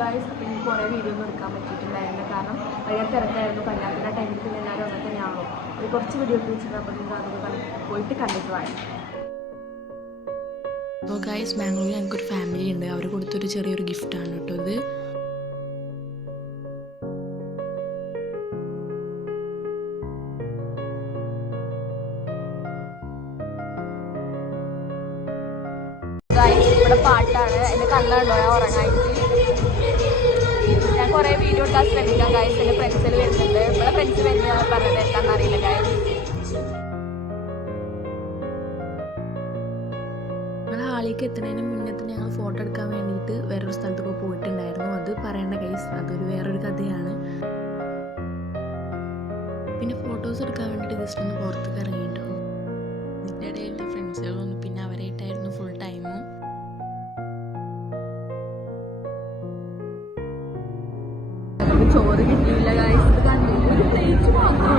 Guys അപ്പം എനിക്ക് കുറേ വീഡിയോ ഒന്നും എടുക്കാൻ പറ്റിയിട്ടുണ്ടായിരുന്നു കാരണം ഭയങ്കര തിരക്കായിരുന്നു. കല്യാണത്തിന്റെ ടൈമിൽ പിന്നെ എല്ലാവരും അങ്ങനെ തന്നെയാണോ ഒരു കുറച്ച് വീഡിയോ വെച്ചിട്ട് അപ്പോൾ നിങ്ങൾ അതൊക്കെ പോയിട്ട് കണ്ടിട്ട് വാങ്ങി അപ്പോൾ ഗായ്സ് ബാംഗ്ലൂരിൽ ഞങ്ങൾക്കൊരു ഫാമിലി ഉണ്ട്. അവർ കൊടുത്തൊരു ചെറിയൊരു ഗിഫ്റ്റാണ് കേട്ടോ ഇത്. ഇവിടെ പാട്ടാണ്. എന്റെ കണ്ണുണ്ടോ ഞാൻ ഉറങ്ങായിട്ട് കുറേ വീഡിയോ എടുക്കാൻ ശ്രമിക്കാം ഗായ്സ് എന്റെ ഫ്രണ്ട്സിൽ വരുന്നുണ്ട്. ഇവിടെ ഫ്രണ്ട്സ് വരുന്ന പറഞ്ഞത് എന്താണെന്ന് അറിയില്ല ഗായ്സ് ഹാളിലേക്ക് എത്തുന്നതിന് മുന്നേ തന്നെ ഞങ്ങൾ ഫോട്ടോ എടുക്കാൻ വേണ്ടിയിട്ട് വേറൊരു സ്ഥലത്തൊക്കെ പോയിട്ടുണ്ടായിരുന്നു. അത് പറയേണ്ട കേസ് അതൊരു വേറൊരു കഥയാണ്. പിന്നെ ഫോട്ടോസ് എടുക്കാൻ വേണ്ടിയിട്ട് ജസ്റ്റ് ഒന്ന് പുറത്തേക്ക് ഇറങ്ങിയിട്ടു. ഇതിന്റെ ഇടയിൽ എന്റെ begitu lah guys tekan dulu play cuma aku